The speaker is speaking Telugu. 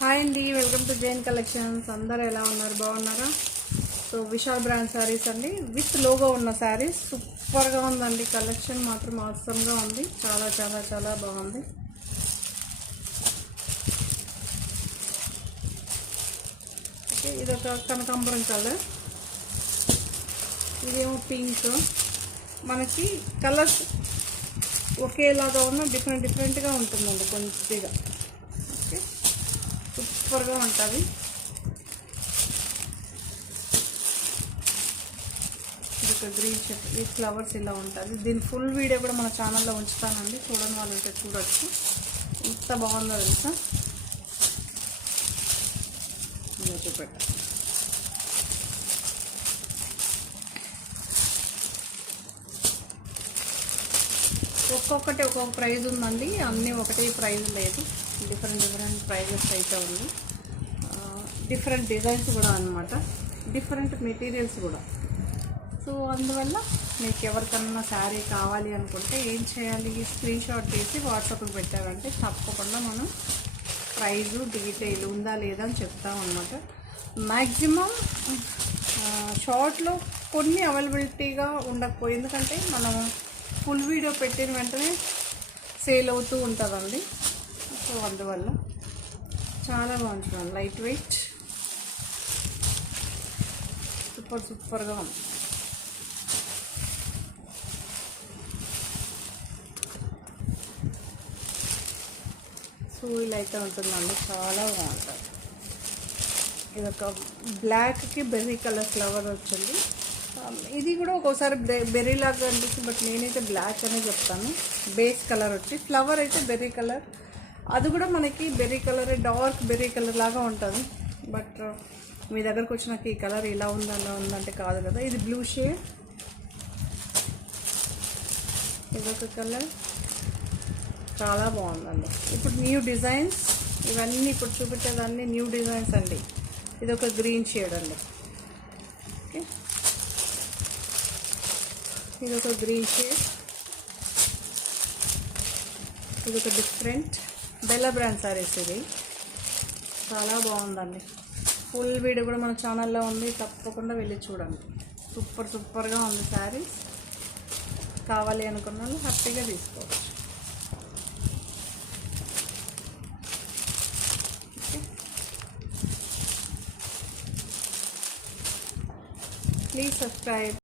హాయ్ అండి, వెల్కమ్ టు జైన్ కలెక్షన్స్. అందరూ ఎలా ఉన్నారు? బాగున్నారా? సో విశాల్ బ్రాండ్ శారీస్ అండి, విత్ లోగో ఉన్న శారీస్. సూపర్గా ఉందండి. కలెక్షన్ మాత్రం అవసరంగా ఉంది. చాలా చాలా చాలా బాగుంది. ఓకే, ఇదొక కనకాంబరం కలర్, ఇదేమో పింక్. మనకి కలర్స్ ఒకేలాగా ఉన్న డిఫరెంట్గా ఉంటుందండి కొద్దిగా. ఓకే, సూపర్గా ఉంటుంది. ఇది ఒక గ్రీన్ షర్ట్, ఈ ఫ్లవర్స్ ఇలా ఉంటుంది. దీని ఫుల్ వీడియో కూడా మన ఛానల్లో ఉంచుతానండి, చూడని వాళ్ళు ఉంటే చూడొచ్చు. ఎంత బాగుందో తెలుసా? చూపెట్ట ఒక్కొక్కటి ఒక్కొక్క ప్రైజ్ ఉందండి, అన్నీ ఒకటే ప్రైజ్ లేదు. డిఫరెంట్ ప్రైజెస్ అయితే ఉంది. డిఫరెంట్ డిజైన్స్ కూడా అనమాట, డిఫరెంట్ మెటీరియల్స్ కూడా. సో అందువల్ల మీకు ఎవరికన్నా శారీ కావాలి అనుకుంటే ఏం చేయాలి? స్క్రీన్ షాట్ తీసి వాట్సాప్కి పెట్టారంటే తప్పకుండా మనం ప్రైజు డీటెయిల్ ఉందా లేదా అని చెప్తాం అనమాట. మ్యాక్సిమం షార్ట్లో కొన్ని అవైలబిలిటీగా ఉండకపోయి, ఎందుకంటే మనం ఫుల్ వీడియో పెట్టిన వెంటనే సేల్ అవుతూ ఉంటుందండి. సో అందువల్ల చాలా బాగుంటుంది. లైట్ వెయిట్, సూపర్గా ఉంది. సో ఇలా అయితే ఉంటుందండి, చాలా బాగుంటుంది. ఇది ఒక బ్లాక్కి బెర్రీ కలర్ ఫ్లవర్ వచ్చింది. ఇది కూడా ఒక్కోసారి బెర్రీ లాగా అనిపిస్తుంది, బట్ నేనైతే బ్లాక్ అనే చెప్తాను. బేస్ కలర్ వచ్చి ఫ్లవర్ అయితే బెర్రీ కలర్, అది కూడా మనకి berry colour, dark berry colour లాగా ఉంటుంది. బట్ మీ దగ్గరకు వచ్చినాక ఈ కలర్ ఇలా ఉందన్న ఉందంటే కాదు కదా. ఇది బ్లూ షేడ్, ఇదొక కలర్, చాలా బాగుందండి. ఇప్పుడు న్యూ డిజైన్స్ ఇవన్నీ ఇప్పుడు చూపించేదాన్ని న్యూ డిజైన్స్ అండి. ఇదొక గ్రీన్ షేడ్ అండి. ఓకే, ఇదొక గ్రీన్ షేడ్, ఇదొక డిఫరెంట్ బెల్లా బ్రాండ్ శారీస్. ఇది చాలా బాగుందండి. ఫుల్ వీడియో కూడా మన ఛానల్లో ఉంది, తప్పకుండా వెళ్ళి చూడండి. సూపర్గా ఉంది శారీస్. కావాలి అనుకున్న వాళ్ళు హ్యాపీగా తీసుకోవచ్చు. Please subscribe.